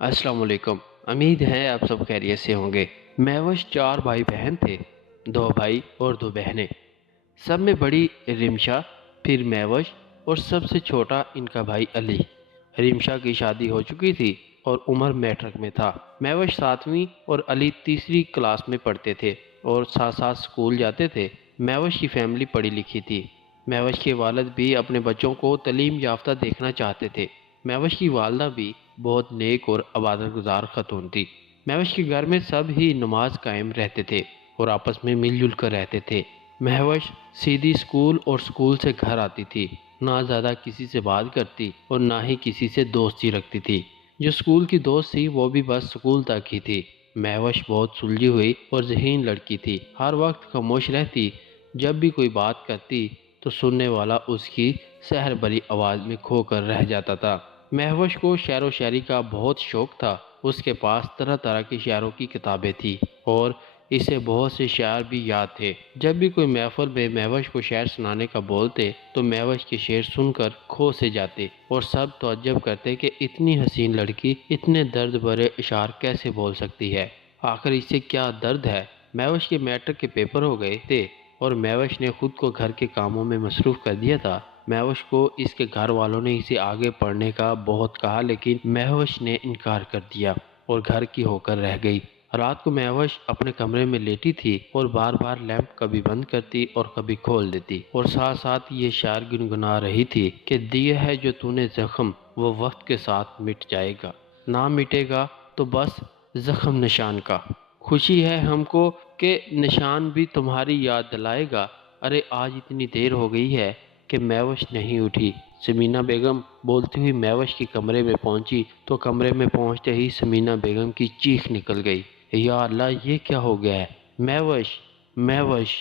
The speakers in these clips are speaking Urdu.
السلام علیکم۔ امید ہے آپ سب خیریت سے ہوں گے۔ میوش 4 بھائی بہن تھے، 2 بھائی اور 2 بہنیں۔ سب میں بڑی رمشا، پھر میوش اور سب سے چھوٹا ان کا بھائی علی۔ رمشا کی شادی ہو چکی تھی اور عمر میٹرک میں تھا۔ میوش 7ویں اور علی تیسری کلاس میں پڑھتے تھے اور ساتھ ساتھ اسکول جاتے تھے۔ میوش کی فیملی پڑھی لکھی تھی۔ میوش کے والد بھی اپنے بچوں کو تعلیم یافتہ دیکھنا چاہتے تھے۔ میوش کی والدہ بھی بہت نیک اور عبادت گزار خاتون تھی۔ میوش کے گھر میں سب ہی نماز قائم رہتے تھے اور آپس میں مل جل کر رہتے تھے۔ مہوش سیدھی اسکول اور اسکول سے گھر آتی تھی، نہ زیادہ کسی سے بات کرتی اور نہ ہی کسی سے دوستی رکھتی تھی۔ جو اسکول کی دوست تھی وہ بھی بس اسکول تک ہی تھی۔ مہوش بہت سلجھی ہوئی اور ذہین لڑکی تھی، ہر وقت خاموش رہتی۔ جب بھی کوئی بات کرتی تو سننے والا اس کی سحر بھری آواز میں کھو کر رہ جاتا تھا۔ مہوش کو شعر و شاعری کا بہت شوق تھا۔ اس کے پاس طرح طرح کے شعروں کی کتابیں تھیں اور اسے بہت سے شعر بھی یاد تھے۔ جب بھی کوئی محفل میں مہوش کو شعر سنانے کا بولتے تو مہوش کے شعر سن کر کھو سے جاتے اور سب تعجب کرتے کہ اتنی حسین لڑکی اتنے درد بھرے اشعار کیسے بول سکتی ہے، آخر اسے کیا درد ہے۔ مہوش کے میٹرک کے پیپر ہو گئے تھے اور مہوش نے خود کو گھر کے کاموں میں مصروف کر دیا تھا۔ مہوش کو اس کے گھر والوں نے اسے آگے پڑھنے کا بہت کہا، لیکن مہوش نے انکار کر دیا اور گھر کی ہو کر رہ گئی۔ رات کو مہوش اپنے کمرے میں لیٹی تھی اور بار بار لیمپ کبھی بند کرتی اور کبھی کھول دیتی اور ساتھ ساتھ یہ شعر گنگنا رہی تھی کہ دیا ہے جو تو نے زخم وہ وقت کے ساتھ مٹ جائے گا، نہ مٹے گا تو بس زخم نشان کا۔ خوشی ہے ہم کو کہ نشان بھی تمہاری یاد دلائے گا، ارے آج اتنی دیر ہو گئی ہے کہ مہوش نہیں اٹھی۔ سمینہ بیگم بولتی ہوئی مہوش کے کمرے میں پہنچی تو کمرے میں پہنچتے ہی سمینہ بیگم کی چیخ نکل گئی، یا اللہ یہ کیا ہو گیا ہے؟ مہوش، مہوش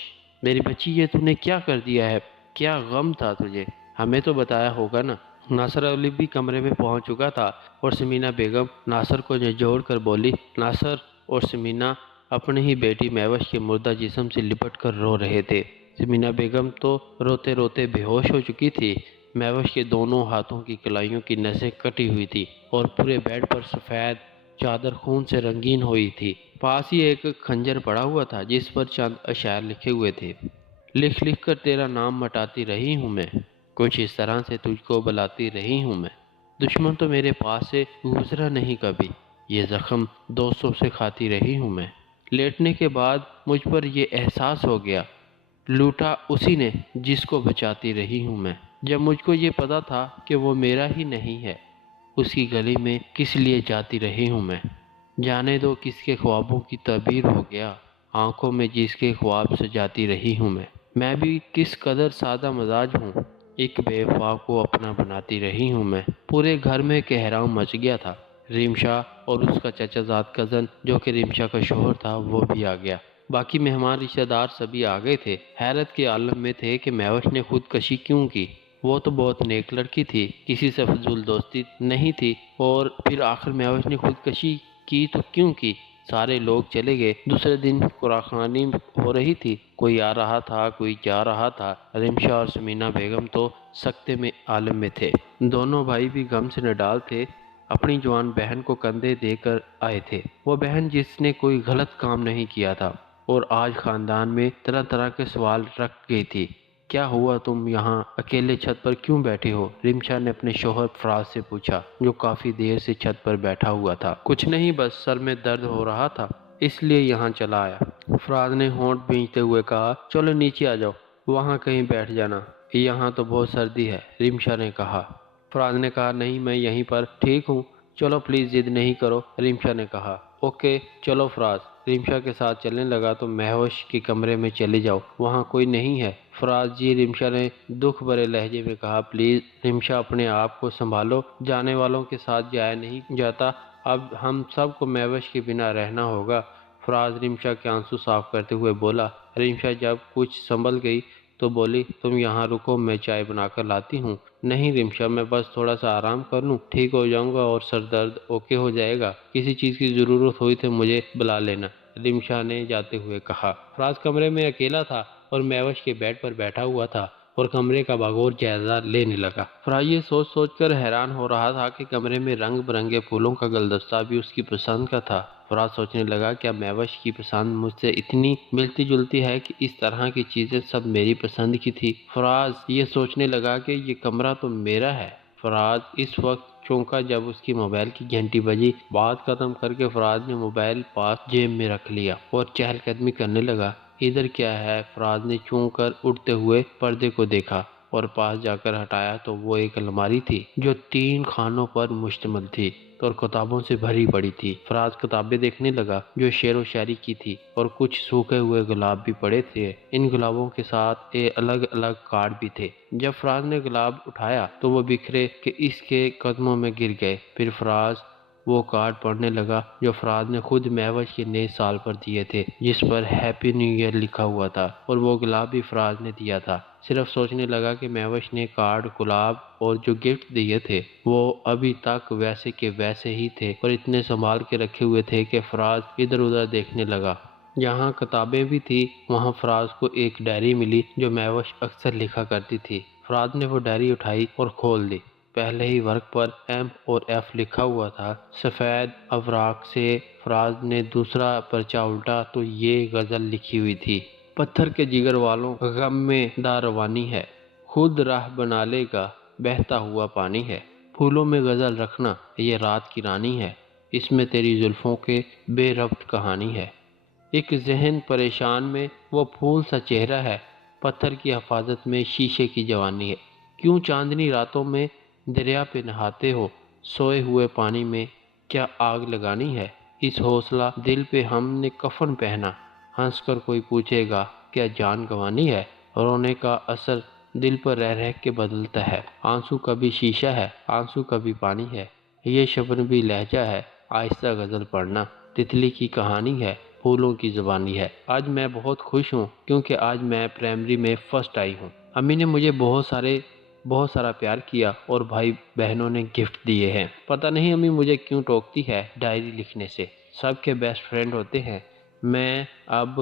میری بچی، یہ تم نے کیا کر دیا ہے؟ کیا غم تھا تجھے؟ ہمیں تو بتایا ہوگا نا۔ ناصر علی بھی کمرے میں پہنچ چکا تھا اور سمینہ بیگم ناصر کو جھنجھوڑ کر بولی۔ ناصر اور سمینہ اپنی ہی بیٹی مہوش کے مردہ جسم سے لپٹ کر رو رہے تھے۔ سمینہ بیگم تو روتے روتے بے ہوش ہو چکی تھی۔ مہوش کے دونوں ہاتھوں کی کلائیوں کی نسیں کٹی ہوئی تھی اور پورے بیڈ پر سفید چادر خون سے رنگین ہوئی تھی۔ پاس ہی ایک خنجر پڑا ہوا تھا جس پر چند اشعار لکھے ہوئے تھے۔ لکھ لکھ کر تیرا نام مٹاتی رہی ہوں میں، کچھ اس طرح سے تجھ کو بلاتی رہی ہوں میں، دشمن تو میرے پاس سے گزرا نہیں کبھی، یہ زخم دوستوں سے کھاتی رہی ہوں میں۔ لیٹنے کے بعد مجھ پر یہ احساس ہو گیا، لوٹا اسی نے جس کو بچاتی رہی ہوں میں۔ جب مجھ کو یہ پتا تھا کہ وہ میرا ہی نہیں ہے، اس کی گلی میں کس لیے جاتی رہی ہوں میں۔ جانے دو کس کے خوابوں کی تعبیر ہو گیا، آنکھوں میں جس کے خواب سجاتی رہی ہوں میں۔ میں بھی کس قدر سادہ مزاج ہوں، ایک بے وفا کو اپنا بناتی رہی ہوں میں۔ پورے گھر میں کہرام مچ گیا تھا۔ رمشا اور اس کا چچا زاد کزن جو کہ رمشا کا شوہر تھا وہ بھی آ گیا۔ باقی مہمان رشتہ دار سبھی آ گئے تھے، حیرت کے عالم میں تھے کہ مہوش نے خودکشی کیوں کی۔ وہ تو بہت نیک لڑکی تھی، کسی سے فضول دوستی نہیں تھی، اور پھر آخر مہوش نے خودکشی کی تو کیوں کی؟ سارے لوگ چلے گئے۔ دوسرے دن قرآن خوانی ہو رہی تھی، کوئی آ رہا تھا کوئی جا رہا تھا۔ رمشا اور سمینہ بیگم تو سکتے میں عالم میں تھے۔ دونوں بھائی بھی غم سے نڈال تھے، اپنی جوان بہن کو کندھے دے کر آئے تھے۔ وہ بہن جس نے کوئی غلط کام نہیں کیا تھا اور آج خاندان میں طرح طرح کے سوال رکھ گئی تھی۔ کیا ہوا، تم یہاں اکیلے چھت پر کیوں بیٹھے ہو؟ رمشا نے اپنے شوہر فراز سے پوچھا جو کافی دیر سے چھت پر بیٹھا ہوا تھا۔ کچھ نہیں، بس سر میں درد ہو رہا تھا اس لیے یہاں چلا آیا۔ فراز نے ہونٹ بھینچتے ہوئے کہا، چلو نیچے آ جاؤ، وہاں کہیں بیٹھ جانا، یہاں تو بہت سردی ہے۔ رمشا نے کہا۔ فراز نے کہا، نہیں میں یہیں پر ٹھیک ہوں، چلو پلیز ضد نہیں کرو۔ رمشا نے کہا، اوکے چلو۔ فراز رمشا کے ساتھ چلنے لگا، تو مہوش کے کمرے میں چلے جاؤ، وہاں کوئی نہیں ہے۔ فراز جی، رمشا نے دکھ بھرے لہجے میں کہا، پلیز رمشا اپنے آپ کو سنبھالو، جانے والوں کے ساتھ جایا نہیں جاتا، اب ہم سب کو مہوش کے بنا رہنا ہوگا۔ فراز رمشا کے آنسو صاف کرتے ہوئے بولا۔ رمشا جب کچھ سنبھل گئی تو بولی، تم یہاں رکو، میں چائے بنا کر لاتی ہوں۔ نہیں رمشا، میں بس تھوڑا سا آرام کر لوں، ٹھیک ہو جاؤں گا اور سر درد اوکے ہو جائے گا، کسی چیز کی ضرورت ہوئی تو مجھے بلا لینا، رمشا نے جاتے ہوئے کہا۔ فراز کمرے میں اکیلا تھا اور مہوش کے بیڈ پر بیٹھا ہوا تھا اور کمرے کا بغور جائزہ لینے لگا۔ فراز یہ سوچ سوچ کر حیران ہو رہا تھا کہ کمرے میں رنگ برنگے پھولوں کا گلدستہ بھی اس کی پسند کا تھا۔ فراز سوچنے لگا کیا مہوش کی پسند مجھ سے اتنی ملتی جلتی ہے کہ اس طرح کی چیزیں سب میری پسند کی تھی۔ فراز یہ سوچنے لگا کہ یہ کمرہ تو میرا ہے۔ فراز اس وقت چونکا جب اس کی موبائل کی گھنٹی بجی۔ بات ختم کر کے فراز نے موبائل پاس جیب میں رکھ لیا اور چہل قدمی کرنے لگا۔ ادھر کیا ہے؟ فراز نے چون کر اٹھتے ہوئے پردے کو دیکھا اور پاس جا کر ہٹایا تو وہ ایک الماری تھی جو 3 خانوں پر مشتمل تھی اور کتابوں سے بھری پڑی تھی۔ فراز کتابیں دیکھنے لگا جو شعر و شاعری کی تھی اور کچھ سوکھے ہوئے گلاب بھی پڑے تھے۔ ان گلابوں کے ساتھ الگ الگ کارڈ بھی تھے۔ جب فراز نے گلاب اٹھایا تو وہ بکھرے کہ اس کے قدموں میں گر گئے۔ پھر فراز وہ کارڈ پڑھنے لگا جو فراز نے خود مہوش کے نئے سال پر دیے تھے، جس پر ہیپی نیو ایئر لکھا ہوا تھا، اور وہ گلاب بھی فراز نے دیا تھا۔ صرف سوچنے لگا کہ مہوش نے کارڈ، گلاب اور جو گفٹ دیے تھے وہ ابھی تک ویسے کے ویسے ہی تھے اور اتنے سنبھال کے رکھے ہوئے تھے کہ فراز ادھر ادھر دیکھنے لگا۔ جہاں کتابیں بھی تھی وہاں فراز کو ایک ڈائری ملی جو مہوش اکثر لکھا کرتی تھی۔ فراز نے وہ ڈائری اٹھائی اور کھول دی۔ پہلے ہی ورق پر ایم اور ایف لکھا ہوا تھا۔ سفید اوراق سے فراز نے دوسرا پرچہ الٹا تو یہ غزل لکھی ہوئی تھی: پتھر کے جگر والوں غم میں داروانی ہے، خود راہ بنا لے گا بہتا ہوا پانی ہے، پھولوں میں غزل رکھنا یہ رات کی رانی ہے، اس میں تیری زلفوں کے بے ربط کہانی ہے، ایک ذہن پریشان میں وہ پھول سا چہرہ ہے، پتھر کی حفاظت میں شیشے کی جوانی ہے، کیوں چاندنی راتوں میں دریا پہ نہاتے ہو، سوئے ہوئے پانی میں کیا آگ لگانی ہے، اس حوصلہ دل پہ ہم نے کفن پہنا، ہنس کر کوئی پوچھے گا کیا جان گنوانی ہے، رونے کا اثر دل پر رہ رہ کے بدلتا ہے، آنسو کبھی شیشہ ہے، آنسو کبھی پانی ہے، یہ شبنمی لہجہ ہے، آہستہ غزل پڑھنا، تتلی کی کہانی ہے، پھولوں کی زبانی ہے۔ آج میں بہت خوش ہوں کیونکہ آج میں پرائمری میں فرسٹ آئی ہوں۔ امی نے مجھے بہت سارا پیار کیا اور بھائی بہنوں نے گفٹ دیے ہیں۔ پتہ نہیں امی مجھے کیوں ٹوکتی ہے ڈائری لکھنے سے، سب کے بیسٹ فرینڈ ہوتے ہیں، اب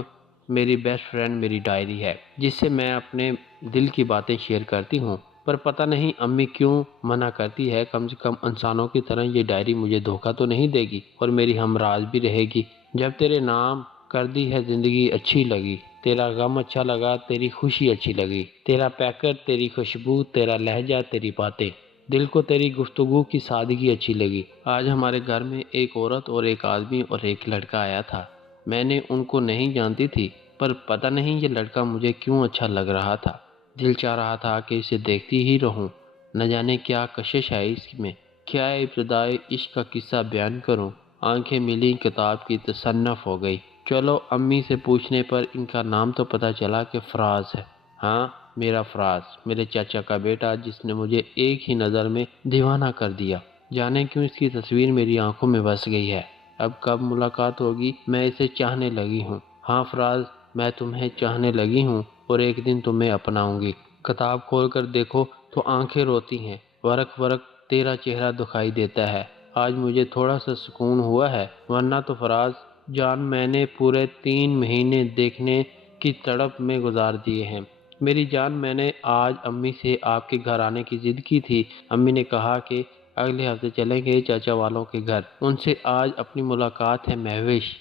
میری بیسٹ فرینڈ میری ڈائری ہے جس سے میں اپنے دل کی باتیں شیئر کرتی ہوں، پر پتہ نہیں امی کیوں منع کرتی ہے، کم سے کم انسانوں کی طرح یہ ڈائری مجھے دھوکہ تو نہیں دے گی اور میری ہمراز بھی رہے گی۔ جب تیرے نام کر دی ہے زندگی اچھی لگی، تیرا غم اچھا لگا، تیری خوشی اچھی لگی، تیرا پیکٹ، تیری خوشبو، تیرا لہجہ، تیری باتیں، دل کو تیری گفتگو کی سادگی اچھی لگی۔ آج ہمارے گھر میں ایک عورت اور ایک آدمی اور ایک لڑکا آیا تھا، میں نے ان کو نہیں جانتی تھی، پر پتہ نہیں یہ لڑکا مجھے کیوں اچھا لگ رہا تھا، دل چاہ رہا تھا کہ اسے دیکھتی ہی رہوں، نہ جانے کیا کشش ہے اس میں، کیا ابتدائی عشق کا قصہ بیان کروں، آنکھیں ملی کتاب کی تصنف ہو گئی۔ چلو امی سے پوچھنے پر ان کا نام تو پتہ چلا کہ فراز ہے۔ ہاں میرا فراز، میرے چاچا کا بیٹا جس نے مجھے ایک ہی نظر میں دیوانہ کر دیا، جانے کیوں اس کی تصویر میری آنکھوں میں بس گئی ہے، اب کب ملاقات ہوگی میں اسے چاہنے لگی ہوں۔ ہاں فراز، میں تمہیں چاہنے لگی ہوں اور ایک دن تمہیں اپناؤں گی۔ کتاب کھول کر دیکھو تو آنکھیں روتی ہیں، ورق ورق تیرا چہرہ دکھائی دیتا ہے، آج مجھے تھوڑا سا سکون ہوا ہے، ورنہ تو فراز جان میں نے پورے 3 مہینے دیکھنے کی تڑپ میں گزار دیے ہیں۔ میری جان، میں نے آج امی سے آپ کے گھر آنے کی ضد کی تھی، امی نے کہا کہ اگلے ہفتے چلیں گے چاچا والوں کے گھر، ان سے آج اپنی ملاقات ہے مہوش،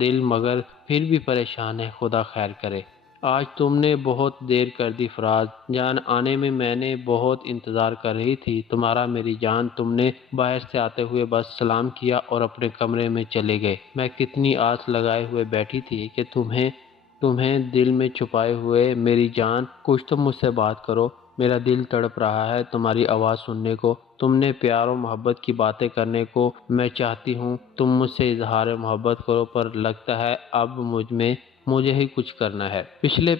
دل مگر پھر بھی پریشان ہے، خدا خیر کرے۔ آج تم نے بہت دیر کر دی فراز جان، آنے میں نے بہت انتظار کر رہی تھی تمہارا میری جان، تم نے باہر سے آتے ہوئے بس سلام کیا اور اپنے کمرے میں چلے گئے، میں کتنی آس لگائے ہوئے بیٹھی تھی کہ تمہیں دل میں چھپائے ہوئے میری جان، کچھ تو مجھ سے بات کرو، میرا دل تڑپ رہا ہے تمہاری آواز سننے کو، تم نے پیار و محبت کی باتیں کرنے کو میں چاہتی ہوں، تم مجھ سے اظہار محبت کرو، پر لگتا ہے اب مجھے ہی کچھ کرنا ہے۔ پچھلے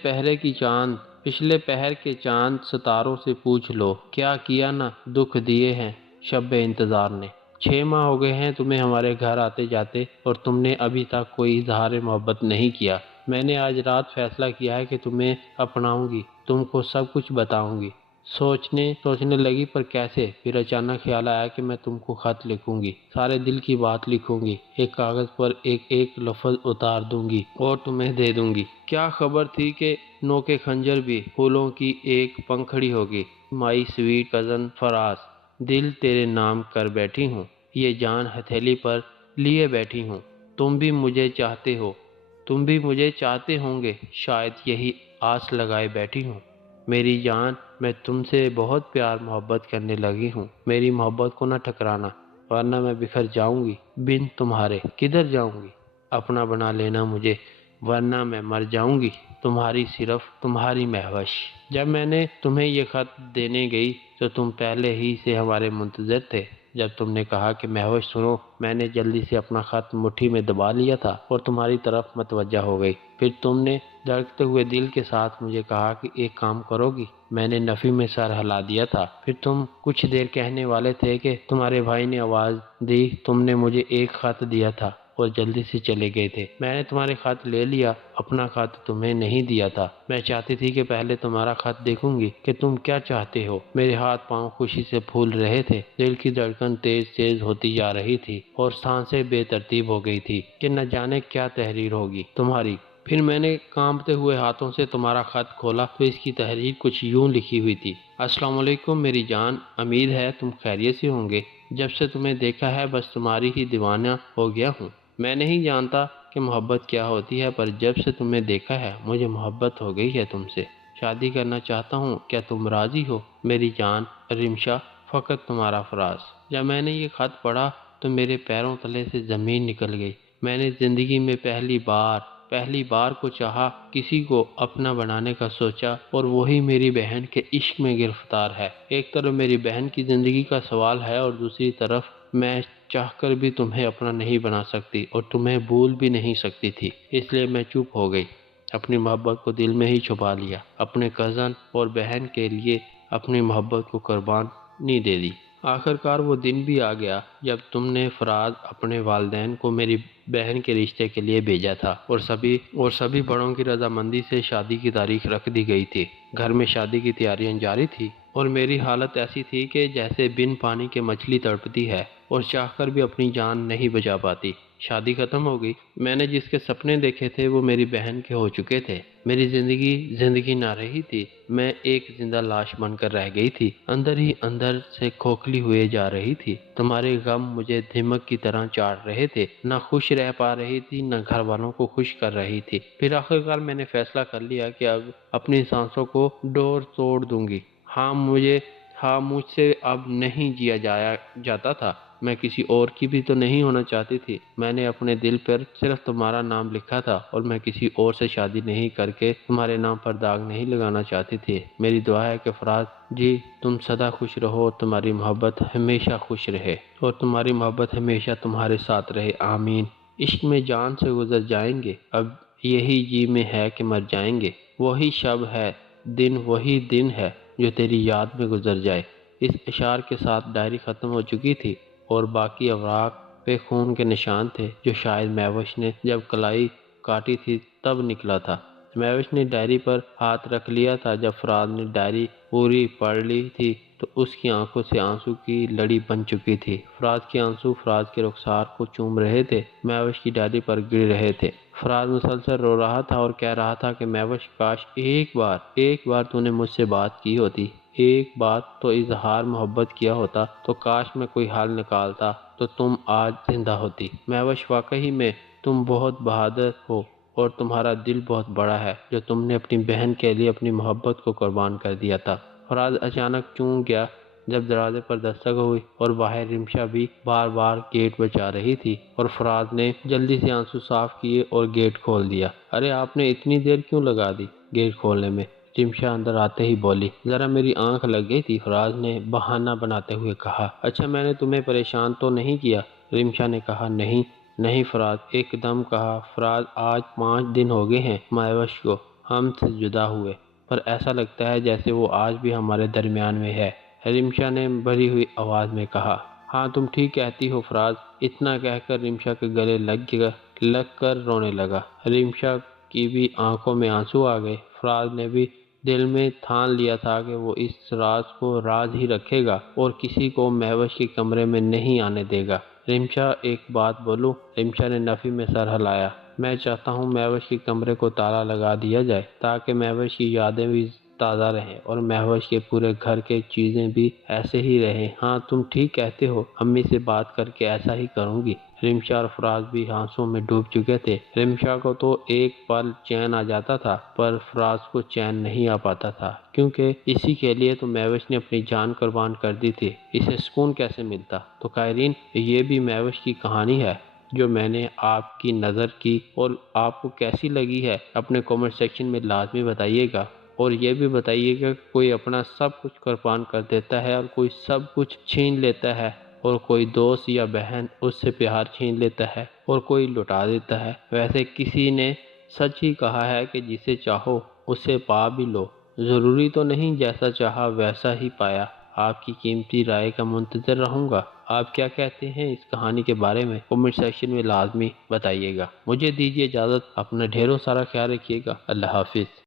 پہر کے چاند ستاروں سے پوچھ لو، کیا کیا نہ دکھ دیے ہیں شب انتظار نے، 6 ماہ ہو گئے ہیں تمہیں ہمارے گھر آتے جاتے اور تم نے ابھی تک کوئی اظہار محبت نہیں کیا، میں نے آج رات فیصلہ کیا ہے کہ تمہیں اپناؤں گی، تم کو سب کچھ بتاؤں گی، سوچنے لگی پر کیسے؟ پھر اچانک خیال آیا کہ میں تم کو خط لکھوں گی، سارے دل کی بات لکھوں گی، ایک کاغذ پر ایک ایک لفظ اتار دوں گی اور تمہیں دے دوں گی۔ کیا خبر تھی کہ نوکے خنجر بھی پھولوں کی ایک پنکھڑی ہوگی۔ مائی سویٹ کزن فراز، دل تیرے نام کر بیٹھی ہوں، یہ جان ہتھیلی پر لیے بیٹھی ہوں۔ تم بھی مجھے چاہتے ہو، تم بھی مجھے چاہتے ہوں گے، شاید یہی آس لگائے بیٹھی ہوں۔ میری جان، میں تم سے بہت پیار محبت کرنے لگی ہوں، میری محبت کو نہ ٹھکرانا، ورنہ میں بکھر جاؤں گی بن تمہارے۔ کدھر جاؤں گی؟ اپنا بنا لینا مجھے، ورنہ میں مر جاؤں گی، تمہاری صرف تمہاری مہوش۔ جب میں نے تمہیں یہ خط دینے گئی تو تم پہلے ہی سے ہمارے منتظر تھے۔ جب تم نے کہا کہ مہوش سنو، میں نے جلدی سے اپنا خط مٹھی میں دبا لیا تھا اور تمہاری طرف متوجہ ہو گئی۔ پھر تم نے دھڑکتے ہوئے دل کے ساتھ مجھے کہا کہ ایک کام کرو گی؟ میں نے نفی میں سر ہلا دیا تھا۔ پھر تم کچھ دیر کہنے والے تھے کہ تمہارے بھائی نے آواز دی، تم نے مجھے ایک خط دیا تھا اور جلدی سے چلے گئے تھے۔ میں نے تمہارے خط لے لیا، اپنا خط تمہیں نہیں دیا تھا۔ میں چاہتی تھی کہ پہلے تمہارا خط دیکھوں گی کہ تم کیا چاہتے ہو۔ میرے ہاتھ پاؤں خوشی سے پھول رہے تھے، دل کی دھڑکن تیز ہوتی جا رہی تھی اور سانسیں بے ترتیب ہو گئی تھی کہ نہ جانے کیا تحریر ہوگی تمہاری۔ پھر میں نے کانپتے ہوئے ہاتھوں سے تمہارا خط کھولا تو اس کی تحریر کچھ یوں لکھی ہوئی تھی: السلام علیکم میری جان، امید ہے تم خیریت سے ہوں گے۔ جب سے تمہیں دیکھا ہے بس تمہاری ہی دیوانہ ہو گیا ہوں۔ میں نہیں جانتا کہ محبت کیا ہوتی ہے، پر جب سے تمہیں دیکھا ہے مجھے محبت ہو گئی ہے تم سے۔ شادی کرنا چاہتا ہوں، کیا تم راضی ہو؟ میری جان رمشا، فقط تمہارا فراز۔ جب میں نے یہ خط پڑھا تو میرے پیروں تلے سے زمین نکل گئی۔ میں نے زندگی میں پہلی بار کو چاہا، کسی کو اپنا بنانے کا سوچا، اور وہی میری بہن کے عشق میں گرفتار ہے۔ ایک طرف میری بہن کی زندگی کا سوال ہے اور دوسری طرف میں چاہ کر بھی تمہیں اپنا نہیں بنا سکتی اور تمہیں بھول بھی نہیں سکتی تھی، اس لیے میں چپ ہو گئی، اپنی محبت کو دل میں ہی چھپا لیا، اپنے کزن اور بہن کے لیے اپنی محبت کو قربانی دے دی۔ آخرکار وہ دن بھی آ گیا جب تم نے فراز اپنے والدین کو میری بہن کے رشتے کے لیے بھیجا تھا اور سبھی بڑوں کی رضامندی سے شادی کی تاریخ رکھ دی گئی تھی۔ گھر میں شادی کی تیاریاں جاری تھی اور میری حالت ایسی تھی کہ جیسے بن پانی کے مچھلی تڑپتی ہے اور چاہ کر بھی اپنی جان نہیں بچا پاتی۔ شادی ختم ہو گئی، میں نے جس کے سپنے دیکھے تھے وہ میری بہن کے ہو چکے تھے۔ میری زندگی نہ رہی تھی، میں ایک زندہ لاش بن کر رہ گئی تھی، اندر ہی اندر سے کھوکھلی ہوئے جا رہی تھی۔ تمہارے غم مجھے دھمک کی طرح چاٹ رہے تھے، نہ خوش رہ پا رہی تھی نہ گھر والوں کو خوش کر رہی تھی۔ پھر آخرکار میں نے فیصلہ کر لیا کہ اب اپنی سانسوں کو ڈور توڑ دوں گی۔ مجھ سے اب نہیں جیا جاتا تھا، میں کسی اور کی بھی تو نہیں ہونا چاہتی تھی۔ میں نے اپنے دل پر صرف تمہارا نام لکھا تھا اور میں کسی اور سے شادی نہیں کر کے تمہارے نام پر داغ نہیں لگانا چاہتی تھی۔ میری دعا ہے کہ فراز جی تم سدا خوش رہو اور تمہاری محبت ہمیشہ خوش رہے اور تمہاری محبت ہمیشہ تمہارے ساتھ رہے، آمین۔ عشق میں جان سے گزر جائیں گے، اب یہی جی میں ہے کہ مر جائیں گے، وہی شب ہے، وہی دن ہے جو تیری یاد میں گزر جائے۔ اس اشعار کے ساتھ ڈائری ختم ہو چکی تھی اور باقی اوراق پہ خون کے نشان تھے جو شاید مہوش نے جب کلائی کاٹی تھی تب نکلا تھا۔ مہوش نے ڈائری پر ہاتھ رکھ لیا تھا جب فراز نے ڈائری پوری پڑھ لی تھی تو اس کی آنکھوں سے آنسو کی لڑی بن چکی تھی۔ فراز کے آنسو فراز کے رخسار کو چوم رہے تھے، مہوش کی ڈائری پر گر رہے تھے۔ فراز مسلسل رو رہا تھا اور کہہ رہا تھا کہ مہوش کاش ایک بار تو نے مجھ سے بات کی ہوتی، ایک بات تو اظہار محبت کیا ہوتا، تو کاش میں کوئی حل نکالتا تو تم آج زندہ ہوتی۔ مہوش واقعی میں تم بہت بہادر ہو اور تمہارا دل بہت بڑا ہے جو تم نے اپنی بہن کے لیے اپنی محبت کو قربان کر دیا تھا۔ فراز اچانک چونک گیا جب دروازے پر دستک ہوئی اور باہر رمشا بھی بار گیٹ بجا رہی تھی اور فراز نے جلدی سے آنسو صاف کیے اور گیٹ کھول دیا۔ ارے آپ نے اتنی دیر کیوں لگا دی گیٹ کھولنے میں؟ رمشا اندر آتے ہی بولی۔ ذرا میری آنکھ لگ گئی تھی، فراز نے بہانہ بناتے ہوئے کہا۔ اچھا میں نے تمہیں پریشان تو نہیں کیا؟ رمشا نے کہا۔ نہیں فراز، ایک دم کہا۔ فراز آج 5 دن ہو گئے ہیں مہوش کو ہم سے جدا ہوئے، پر ایسا لگتا ہے جیسے وہ آج بھی ہمارے درمیان میں ہے، رمشا نے بھری ہوئی آواز میں کہا۔ ہاں تم ٹھیک کہتی ہو فراز، اتنا کہہ کر رمشا کے گلے لگ کر رونے لگا۔ رمشا کی بھی آنکھوں میں آنسو آ گئے، فراز نے بھی دل میں ٹھان لیا تھا کہ وہ اس راز کو راز ہی رکھے گا اور کسی کو مہوش کے کمرے میں نہیں آنے دے گا۔ رمشا ایک بات بولوں؟ رمشا نے نفی میں سر ہلایا۔ میں چاہتا ہوں مہوش کے کمرے کو تالا لگا دیا جائے تاکہ مہوش کی یادیں بھی تازہ رہیں اور مہوش کے پورے گھر کے چیزیں بھی ایسے ہی رہیں۔ ہاں تم ٹھیک کہتے ہو، امی سے بات کر کے ایسا ہی کروں گی۔ رمشا اور فراز بھی آنسوں میں ڈوب چکے تھے۔ رمشا کو تو ایک پل چین آ جاتا تھا پر فراز کو چین نہیں آ پاتا تھا، کیونکہ اسی کے لیے تو مہوش نے اپنی جان قربان کر دی تھی۔ اسے سکون کیسے ملتا؟ تو قائرین، یہ بھی مہوش کی کہانی ہے جو میں نے آپ کی نظر کی، اور آپ کو کیسی لگی ہے اپنے کومنٹ سیکشن میں لازمی بتائیے گا۔ اور یہ بھی بتائیے گا کہ کوئی اپنا سب کچھ قربان کر دیتا ہے اور کوئی سب کچھ چھین لیتا ہے، اور کوئی دوست یا بہن اس سے پیار چھین لیتا ہے اور کوئی لٹا دیتا ہے۔ ویسے کسی نے سچ ہی کہا ہے کہ جسے چاہو اسے پا بھی لو، ضروری تو نہیں جیسا چاہا ویسا ہی پایا۔ آپ کی قیمتی رائے کا منتظر رہوں گا۔ آپ کیا کہتے ہیں اس کہانی کے بارے میں؟ کمنٹ سیکشن میں لازمی بتائیے گا۔ مجھے دیجیے اجازت، اپنا ڈھیروں سارا خیال رکھیے گا۔ اللہ حافظ۔